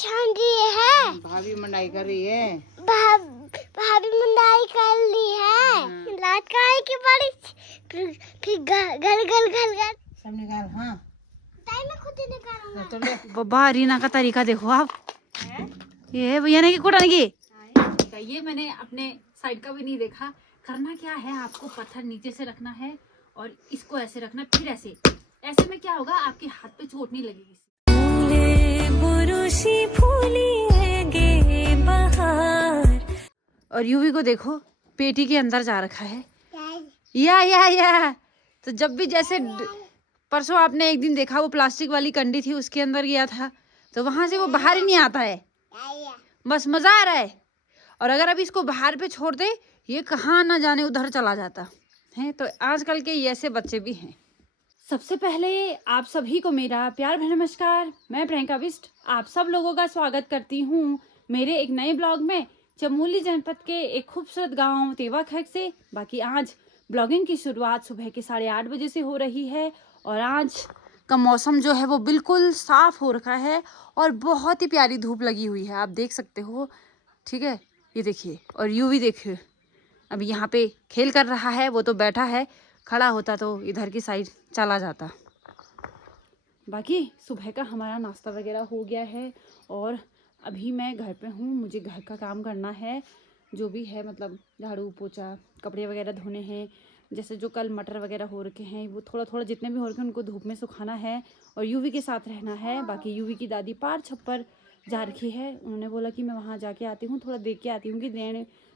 छान रही है। भाभी मंडाई कर रही है। भाभी मंडाई कर ली है। लात का है कि बड़ी फिर गल गल गल गल सब निकाल। हाँ ताई मैं खुद ही निकालूंगा। तो ले बब्बा रीना का तरीका देखो आप। ये भैया ने की कुड़ा की ये मैंने अपने साइड का भी नहीं देखा। करना क्या है, आपको पत्थर नीचे से रखना है और इसको ऐसे रखना, फिर ऐसे ऐसे में क्या होगा, आपके हाथ पे चोट नहीं लगेगी। और यूवी को देखो पेटी के अंदर जा रखा है। या तो जब भी जैसे परसों आपने एक दिन देखा वो प्लास्टिक वाली कंडी थी उसके अंदर गया था, तो वहां से वो बाहर ही नहीं आता है। बस मजा आ रहा है। और अगर अभी इसको बाहर पे छोड़ दे, ये कहाँ ना जाने उधर चला जाता है। तो आजकल के ऐसे बच्चे भी हैं। सबसे पहले आप सभी को मेरा प्यार भरा नमस्कार। मैं प्रियंका बिष्ट आप सब लोगों का स्वागत करती हूँ मेरे एक नए ब्लॉग में, चमोली जनपद के एक खूबसूरत गांव तेवाखैक से। बाकी आज ब्लॉगिंग की शुरुआत सुबह के 8:30 बजे से हो रही है और आज का मौसम जो है वो बिल्कुल साफ हो रखा है और बहुत ही प्यारी धूप लगी हुई है, आप देख सकते हो। ठीक है, ये देखिए। और यूवी देखिए अभी यहाँ पे खेल कर रहा है, वो तो बैठा है, खड़ा होता तो इधर की साइड चला जाता। बाकी सुबह का हमारा नाश्ता वगैरह हो गया है और अभी मैं घर पे हूँ। मुझे घर का काम करना है, जो भी है, मतलब झाड़ू पोछा, कपड़े वगैरह धोने हैं। जैसे जो कल मटर वगैरह हो रखे हैं वो थोड़ा थोड़ा जितने भी हो रखे हैं उनको धूप में सुखाना है और यूवी के साथ रहना है। बाकी यूवी की दादी पार छप्पर जा रखी है, उन्होंने बोला कि मैं वहाँ जाके आती हूँ, थोड़ा देख के आती हूँ कि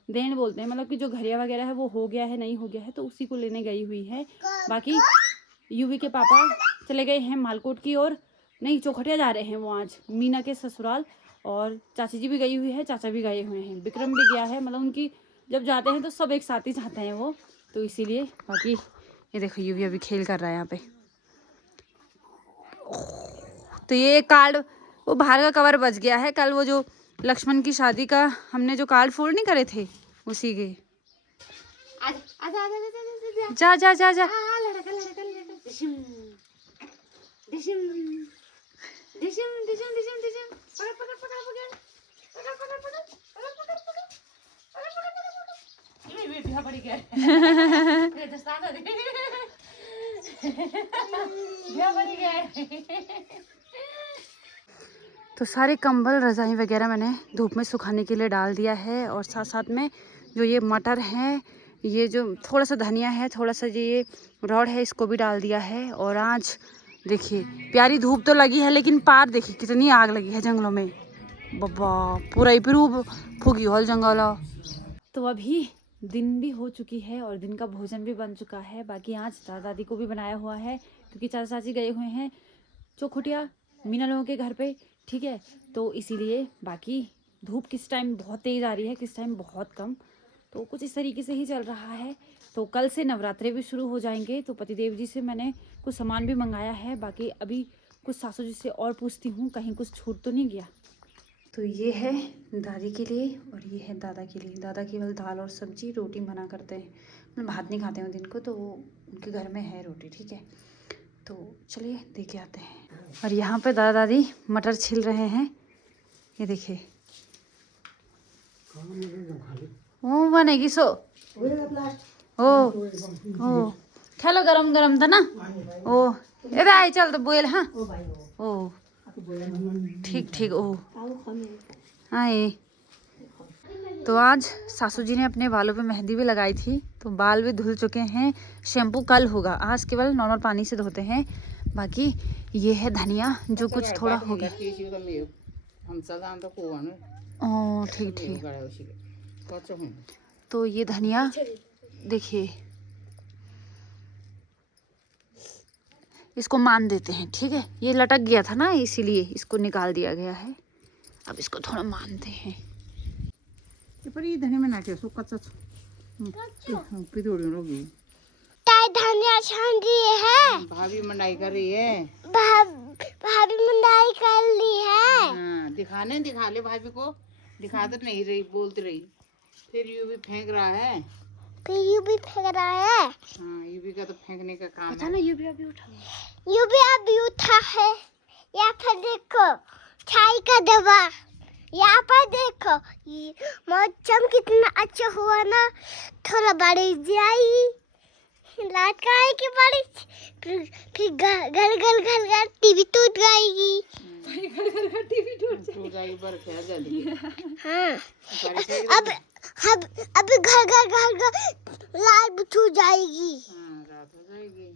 देन बोलते हैं, मतलब कि जो घरिया वगैरह है वो हो गया है नहीं हो गया है, तो उसी को लेने गई हुई है। बाकी यूवी के पापा चले गए हैं मालकोट की ओर, नहीं चौखटिया जा रहे हैं वो आज मीना के ससुराल। और चाची जी भी गई हुई है, चाचा भी गए हुए हैं, विक्रम भी गया है। मतलब उनकी जब जाते हैं तो सब एक साथ ही जाते हैं वो, तो इसीलिए। बाकी ये देखो यूवी अभी खेल कर रहा है यहाँ पे। तो ये कार्ड वो बाहर का कवर बच गया है, कल वो जो लक्ष्मण की शादी का हमने जो कार्ड फोल्ड नहीं करे थे उसी के। जा जा जा जा तो सारे कंबल रजाई वगैरह मैंने धूप में सुखाने के लिए डाल दिया है। और साथ साथ में जो ये मटर है, ये जो थोड़ा सा धनिया है, थोड़ा सा ये रॉड है, इसको भी डाल दिया है। और आज देखिए प्यारी धूप तो लगी है, लेकिन पार देखिए कितनी आग लगी है जंगलों में। बब्बा पूरा ही फिर फूकी हॉल जंगल। तो अभी दिन भी हो चुकी है और दिन का भोजन भी बन चुका है। बाकी आज दादा दादी को भी बनाया हुआ है, क्योंकि चाचा चाची गए हुए हैं चौखुटिया मीना लोगों के घर पे। ठीक है, तो इसीलिए। बाकी धूप किस टाइम बहुत तेज़ आ रही है, किस टाइम बहुत कम, तो कुछ इस तरीके से ही चल रहा है। तो कल से नवरात्रे भी शुरू हो जाएंगे, तो पतिदेव जी से मैंने कुछ सामान भी मंगाया है। बाकी अभी कुछ सासू जी से और पूछती हूँ कहीं कुछ छूट तो नहीं गया। तो ये है दादी के लिए और ये है दादा के लिए। दादा केवल दाल और सब्जी रोटी बना करते हैं, मतलब भात नहीं खाते हैं दिन को, तो वो उनके घर में है रोटी। ठीक है, तो चलिए देख के आते हैं। और यहाँ पे दादा दादी मटर छिल रहे हैं, ये देखिए। वो बनेगी सो ओ खेलो गरम गरम था ना। ओ ये आई चल तो बोल। हाँ ओ ठीक ठीक। ओ आए। तो आज सासू जी ने अपने बालों पे मेहंदी भी लगाई थी, तो बाल भी धुल चुके हैं। शैम्पू कल होगा, आज केवल नॉर्मल पानी से धोते हैं। बाकी ये है धनिया जो कुछ थोड़ा हो गया। ओ ठीक ठीक। तो ये धनिया देखिए, इसको मान देते हैं। ठीक है, ये लटक गया था ना, इसीलिए इसको निकाल दिया गया है। अब इसको थोड़ा मानते हैं। पर धनिया में नाटे सो कच्चा ताई धनिया छान रही है। भाभी मंडाई कर रही है। भाभी मंडाई कर ली है। दिखा ले भाभी को, दिखा तो नहीं रही, बोलती रही। फिर यू भी फेंक रहा है, फिर यू भी फेंक रहा है। हाँ यूबी का तो फेंकने का काम पता है। ना, यू भी अभी उठा है या फिर देखो छाई का दवा। यहाँ पर देखो ये मौसम कितना अच्छा हुआ ना, थोड़ा बारिश जाएगी, रात का आएगी बारिश, फिर घर घर टीवी टूट जाएगी। टीवी टूट जाएगी, बर्फ है जल्दी। हाँ बारिश आएगी अब घर लाइट भी टूट जाएगी। हाँ, रात हो जाएगी।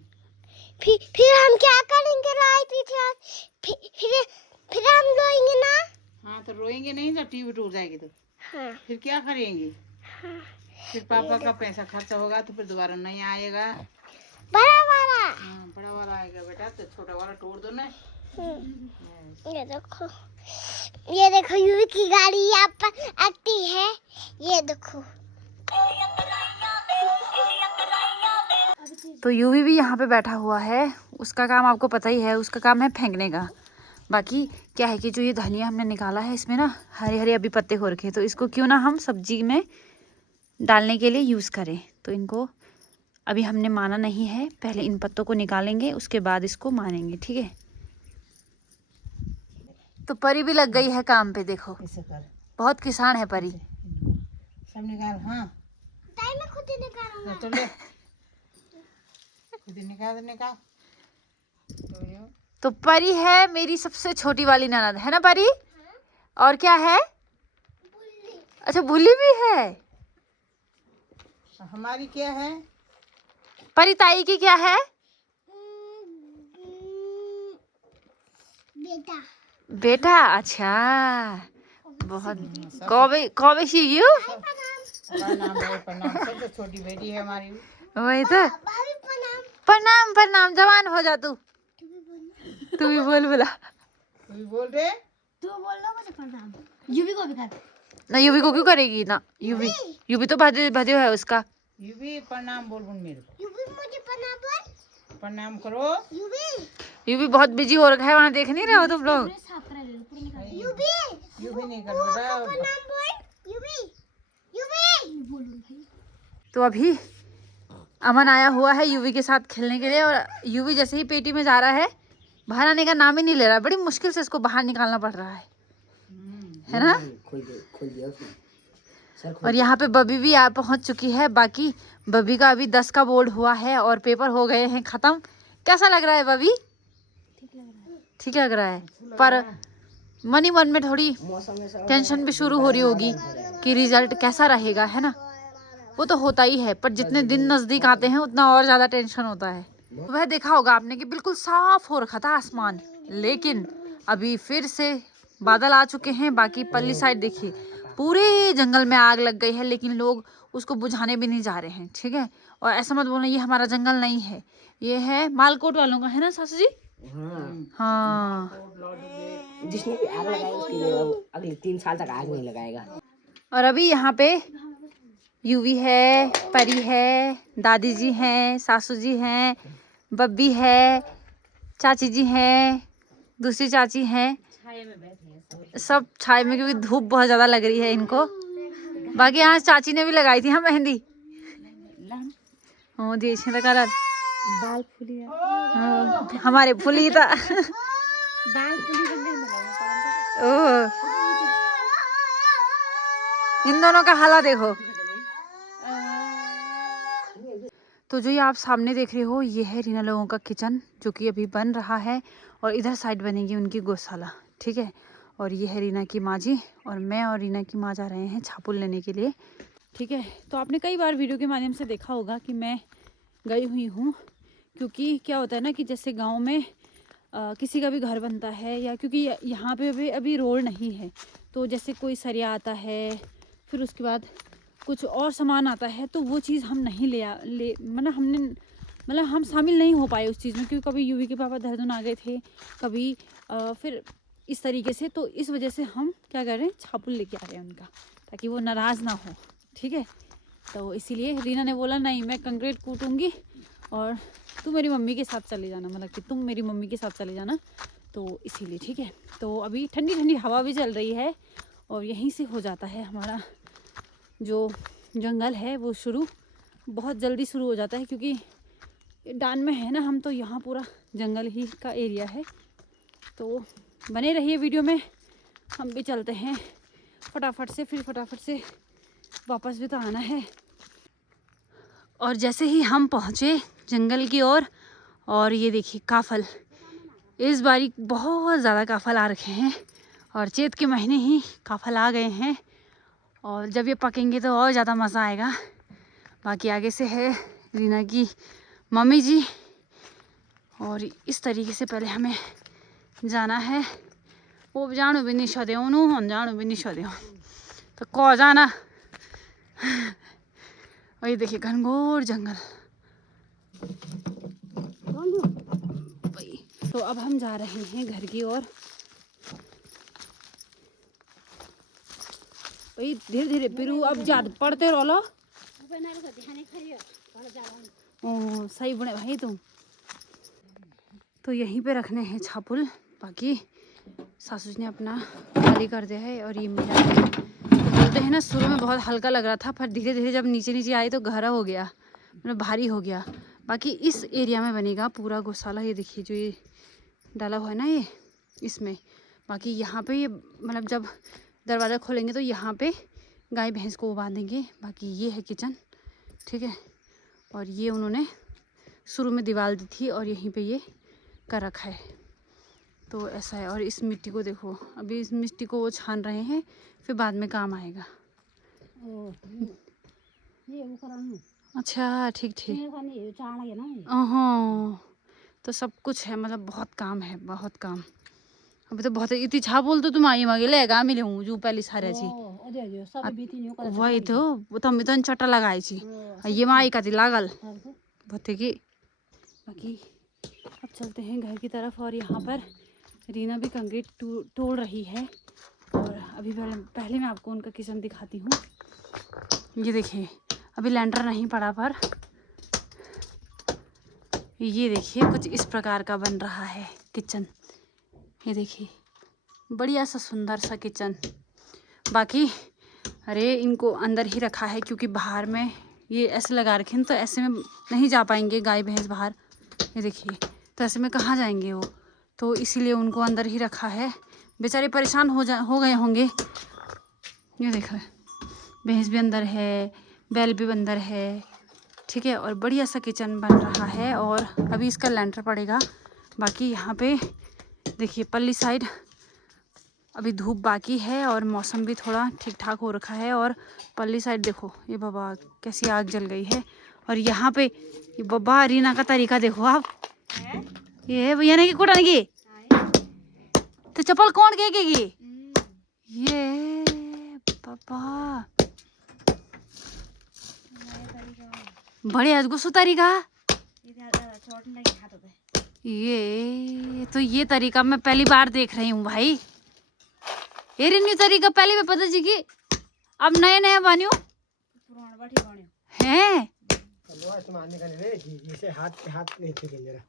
फिर हम क्या करेंगे लाइट भी फिर हम रोएंगे ना। हाँ तो रोएंगे नहीं जब टीवी टूट जाएगी तो। हाँ फिर क्या करेंगे? हाँ फिर पापा का पैसा खर्चा होगा तो फिर दोबारा नहीं आएगा। बड़ा वाला। हाँ बड़ा वाला आएगा बेटा, तो छोटा वाला तोड़ दो ना। ये देखो यूवी की गाड़ी यहाँ पर आती है, ये देखो। तो यूवी भी यहाँ पे बैठा हुआ है, उसका काम आपको पता ही है, उसका काम है फेंकने का। बाकी क्या है कि जो ये धनिया हमने निकाला है इसमें ना हरे हरे अभी पत्ते हो रखे, तो इसको क्यों ना हम सब्जी में डालने के लिए यूज़ करें। तो इनको अभी हमने माना नहीं है, पहले इन पत्तों को निकालेंगे उसके बाद इसको मानेंगे, ठीक है। तो परी भी लग गई है काम पे, देखो ऐसे कर, बहुत किसान है परी। सब निकाल। हाँ मैं खुद ही निकालूंगा। तो ले, खुद ही निकाल। तो परी है मेरी सबसे छोटी वाली ननद, है ना परी? और क्या है? अच्छा भूली भी है। हमारी क्या है? परी ताई की क्या है? बेटा। बेटा, अच्छा बहुत। कौवे शी यू? प्रणाम। सबसे छोटी बेटी है हमारी। वही तो। भाभी प्रणाम। प्रणाम प्रणाम, जवान हो जा तू। तू भी बोल बोला। तू भी बोल रहे? तू बोल लो मुझे प्रणाम। यूवी को भी कर। ना यूवी को क्यों करेगी ना, यूवी तो भदे है उसका। यूवी प्रणाम बोल मेरे को। यूवी मुझे प्रणाम बोल। प्रणाम करो। यूवी बहुत बिजी हो रखा है, वहाँ देख नहीं रहे हो तुम लोग? यूवी नहीं कर बेटा। प्रणाम बोल। यूवी बोलूं। तो अभी अमन आया हुआ है यूवी के साथ खेलने के लिए, और यूवी जैसे ही पेटी में जा रहा है बाहर आने का नाम ही नहीं ले रहा। बड़ी मुश्किल से इसको बाहर निकालना पड़ रहा है ना? खोल दिया उसने। और यहाँ पे बबी भी आ पहुँच चुकी है। बाकी बबी का अभी 10 का बोर्ड हुआ है और पेपर हो गए हैं ख़त्म। कैसा लग रहा है बबी? ठीक लग रहा है, पर मन में थोड़ी टेंशन भी शुरू हो रही होगी कि रिजल्ट कैसा रहेगा, है ना? वो तो होता ही है, पर जितने दिन नज़दीक आते हैं उतना और ज़्यादा टेंशन होता है। वह देखा होगा आपने कि बिल्कुल साफ हो रखा था आसमान, लेकिन अभी फिर से बादल आ चुके हैं। बाकी पल्ली साइड देखिए पूरे जंगल में आग लग गई है, लेकिन लोग उसको बुझाने भी नहीं जा रहे हैं, ठीक है। और ऐसा मत बोलना ये हमारा जंगल नहीं है, ये है मालकोट वालों का, है ना सासू जी? हाँ। जिसने भी आग लगाई उसके लिए अगले 3 साल तक आग नहीं लगाएगा। और अभी यहाँ पे यूवी है, परी है, दादी जी हैं, सासू जी हैं, बब्बी है, चाची जी हैं, दूसरी चाची हैं, सब छाए में, क्योंकि धूप बहुत ज़्यादा लग रही है इनको। बाकी यहाँ चाची ने भी लगाई थी हम मेहंदी। हाँ देखने का कलर बाल फुली हमारे फुली था। बाल फुली ओह, इन दोनों का हाला देखो। तो जो ये आप सामने देख रहे हो ये है रीना लोगों का किचन, जो कि अभी बन रहा है, और इधर साइड बनेगी उनकी गौशाला, ठीक है। और ये है रीना की माँ जी, और मैं और रीना की माँ जा रहे हैं छापुल लेने के लिए, ठीक है। तो आपने कई बार वीडियो के माध्यम से देखा होगा कि मैं गई हुई हूँ, क्योंकि क्या होता है ना कि जैसे गांव में किसी का भी घर बनता है, या क्योंकि यहाँ पे अभी रोड नहीं है, तो जैसे कोई सरिया आता है, फिर उसके बाद कुछ और सामान आता है, तो वो चीज़ हम नहीं मतलब हम शामिल नहीं हो पाए उस चीज़ में, क्योंकि कभी यूवी के पापा देहरादून आ गए थे, कभी फिर इस तरीके से। तो इस वजह से हम क्या कर रहे हैं, छापुल लेके आ रहे हैं उनका, ताकि वो नाराज़ ना हो, ठीक है। तो इसीलिए रीना ने बोला नहीं मैं कंक्रीट कूटूँगी और तू मेरी मम्मी के साथ चले जाना, मतलब कि तुम मेरी मम्मी के साथ चले जाना, तो इसीलिए, ठीक है। तो अभी ठंडी ठंडी हवा भी चल रही है, और यहीं से हो जाता है हमारा जो जंगल है वो शुरू, बहुत जल्दी शुरू हो जाता है, क्योंकि डान में है ना हम, तो यहाँ पूरा जंगल ही का एरिया है। तो बने रहिए वीडियो में, हम भी चलते हैं फटाफट से, फिर फटाफट से वापस भी तो आना है। और जैसे ही हम पहुँचे जंगल की ओर, और ये देखिए काफल, इस बारी बहुत ज़्यादा काफल आ रखे हैं और चैत के महीने ही काफल आ गए हैं, और जब ये पकेंगे तो और ज़्यादा मज़ा आएगा। बाकी आगे से है रीना की मम्मी जी, और इस तरीके से पहले हमें जाना है। वो जाणु भी नहीं छदे उन्हों, हम जाणु भी नहीं छदे तो कौ जाना। और ये देखिए घनघोर जंगल। तो अब हम जा रहे हैं घर की ओर। भाई धीरे धीरे पिरू, अब ज्यादा पढ़ते रहो। ओ सही बने भाई तुम। तो यहीं पे रखने हैं छापुल, बाकी सासू जी ने अपना खाली कर दिया है। और ये मेरा है, बोलते हैं ना शुरू में बहुत हल्का लग रहा था, पर धीरे धीरे जब नीचे नीचे आए तो गहरा हो गया, मतलब भारी हो गया। बाकी इस एरिया में बनेगा पूरा गौशाला। ये देखिए जो ये डाला हुआ है ना ये इसमें। बाकी यहाँ पे ये मतलब जब दरवाज़ा खोलेंगे तो यहाँ पे गाय भैंस को बांधेंगे। बाकी ये है किचन, ठीक है। और ये उन्होंने शुरू में दीवार दी थी और यहीं पे ये कर रखा है, तो ऐसा है। और इस मिट्टी को देखो, अभी इस मिट्टी को वो छान रहे हैं, फिर बाद में काम आएगा। अच्छा ठीक ठीक। हाँ तो सब कुछ है, मतलब बहुत काम है, बहुत काम। अभी तो बहुत इतनी छा बोल तो तुम आई मांगे लेगा मिले हूँ जो पहले सारे छी वही तो वो तो तो चटा लगाई छी ये माई का लागल भत्ते की। बाकी अब चलते हैं घर की तरफ। और यहाँ पर रीना भी कंक्रीट तोड़ रही है। और अभी पहले मैं आपको उनका किचन दिखाती हूँ। ये देखिए अभी लैंटर नहीं पड़ा, पर ये देखिए कुछ इस प्रकार का बन रहा है किचन। ये देखिए बढ़िया सा सुंदर सा किचन। बाकी अरे इनको अंदर ही रखा है क्योंकि बाहर में ये ऐसे लगा रखे हैं, तो ऐसे में नहीं जा पाएंगे गाय भैंस बाहर। ये देखिए तो ऐसे में कहाँ जाएंगे वो, तो इसीलिए उनको अंदर ही रखा है। बेचारे परेशान हो गए होंगे। ये देखो भैंस भी अंदर है, बैल भी अंदर है, ठीक है। और बढ़िया सा किचन बन रहा है और अभी इसका लेंटर पड़ेगा। बाकी यहाँ पे देखिए पल्ली साइड अभी धूप बाकी है और मौसम भी थोड़ा ठीक ठाक हो रखा है। और पल्ली साइड देखो ये बाबा कैसी आग जल गई है। और यहाँ पे ये बाबा रीना का तरीका देखो आप, ये भैया ने की कुटा की तो चप्पल कौन कहेगी ये बाबा बड़े अजगुसु तरीका। ये तो ये तरीका मैं पहली बार देख रही हूँ भाई। ये न्यू तरीका पहले भी पता जी की अब नए नए बनियो हैं।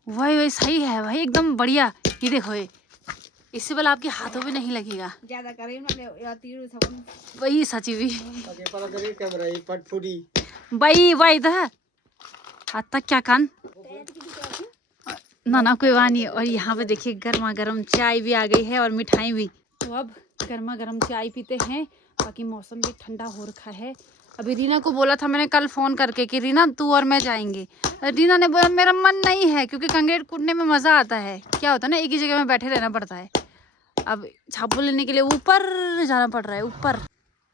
वही वही सही है भाई एकदम बढ़िया। ये देखो ये इससे वाला आपके हाथों में नहीं लगेगा ज्यादा वही सची भी भाई वही था आता क्या कान ना कोई बात नहीं। और यहाँ पे देखिए गर्मा गर्म चाय भी आ गई है और मिठाई भी। तो अब गर्मा गर्म चाय पीते हैं। बाकी मौसम भी ठंडा हो रखा है। अभी रीना को बोला था मैंने कल फ़ोन करके कि रीना तू और मैं जाएंगे। रीना ने बोला मेरा मन नहीं है क्योंकि कंक्रीट कूटने में मज़ा आता है। क्या होता है ना एक ही जगह में बैठे रहना पड़ता है। अब छापू लेने के लिए ऊपर जाना पड़ रहा है ऊपर।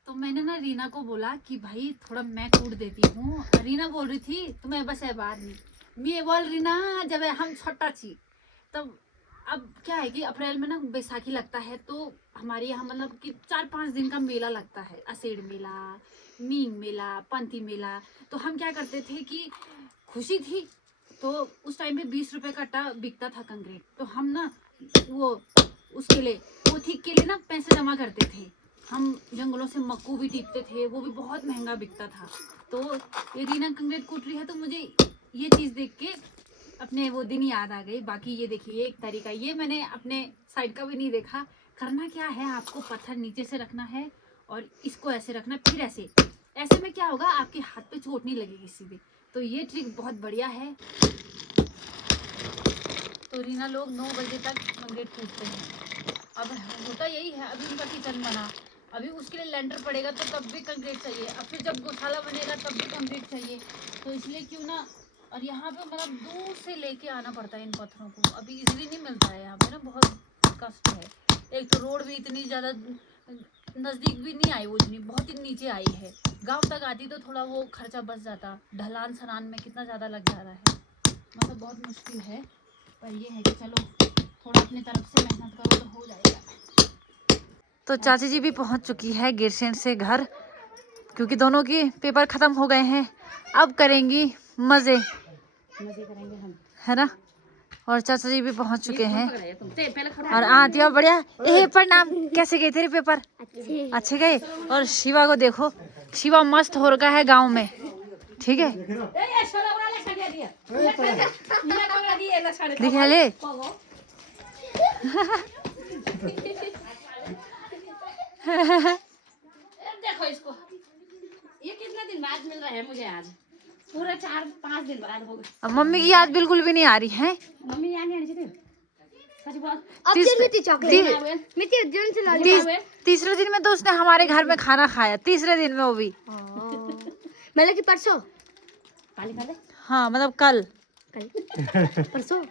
तो मैंने ना रीना को बोला कि भाई थोड़ा मैं कूट देती हूँ। रीना बोल रही थी तुम्हें बस है बात नहीं मैं बोल रही ना जब हम छोटा थी तब। अब क्या है कि अप्रैल में ना बैसाखी लगता है, तो हमारे यहाँ मतलब कि 4-5 दिन का मेला लगता है। असेड़ मेला, मीन मेला, पंती मेला। तो हम क्या करते थे कि खुशी थी तो उस टाइम पे 20 रुपए कट्टा बिकता था कंक्रीट। तो हम ना वो उसके लिए वो ठीक के लिए ना पैसे जमा करते थे। हम जंगलों से मक्कू भी टीपते थे, वो भी बहुत महंगा बिकता था। तो ये रीना कंक्रीट कूट रही है तो मुझे ये चीज़ देख के अपने वो दिन याद आ गई। बाकी ये देखिए एक तरीका, ये मैंने अपने साइड का भी नहीं देखा। करना क्या है, आपको पत्थर नीचे से रखना है और इसको ऐसे रखना, फिर ऐसे ऐसे में क्या होगा आपके हाथ पे चोट नहीं लगेगी सीधे। तो ये ट्रिक बहुत बढ़िया है। तो रीना लोग 9 बजे तक कंक्रीट कूटते हैं। अब होता यही है, अभी उनका किचन बना, अभी उसके लिए लेंटर पड़ेगा तो तब भी कंक्रीट चाहिए, अब फिर जब गौशाला बनेगा तब भी कंक्रीट चाहिए। तो इसलिए क्यों ना, और यहाँ पे मतलब दूर से लेके आना पड़ता है इन पत्थरों को, अभी इजीली नहीं मिलता है यहाँ पे ना, बहुत कष्ट है। एक तो रोड भी इतनी ज़्यादा नज़दीक भी नहीं आई, वो इतनी बहुत ही नीचे आई है। गांव तक आती तो थोड़ा वो खर्चा बच जाता, ढलान सरान में कितना ज़्यादा लग जा रहा है, मतलब बहुत मुश्किल है। पर ये है कि चलो थोड़ा अपनी तरफ से मेहनत करो तो हो जाएगा। तो चाची जी भी पहुंच चुकी है गिरसेन से घर, क्योंकि दोनों के पेपर ख़त्म हो गए हैं, अब करेंगी मज़े करेंगे हम, है ना। और चाचा जी भी पहुंच चुके हैं, पहले और आतिया बढ़िया। ए प्रणाम, कैसे गए तेरे पेपर? अच्छे गए। और शिवा को देखो, शिवा मस्त हो रखा है गांव में, ठीक है, दिखा ले। देखो इसको, ये कितना दिन बाद मिल रहा है मुझे आज, पूरा 4-5 दिन बाद हो गए। अब मम्मी की याद बिल्कुल भी नहीं आ रही है। मम्मी याद नहीं आ रही थी, सच बोल। तीसरे दिन में तो उसने हमारे घर में खाना खाया, तीसरे दिन में वो भी। मतलब कि परसों पानी कर दे। हाँ मतलब कल परसों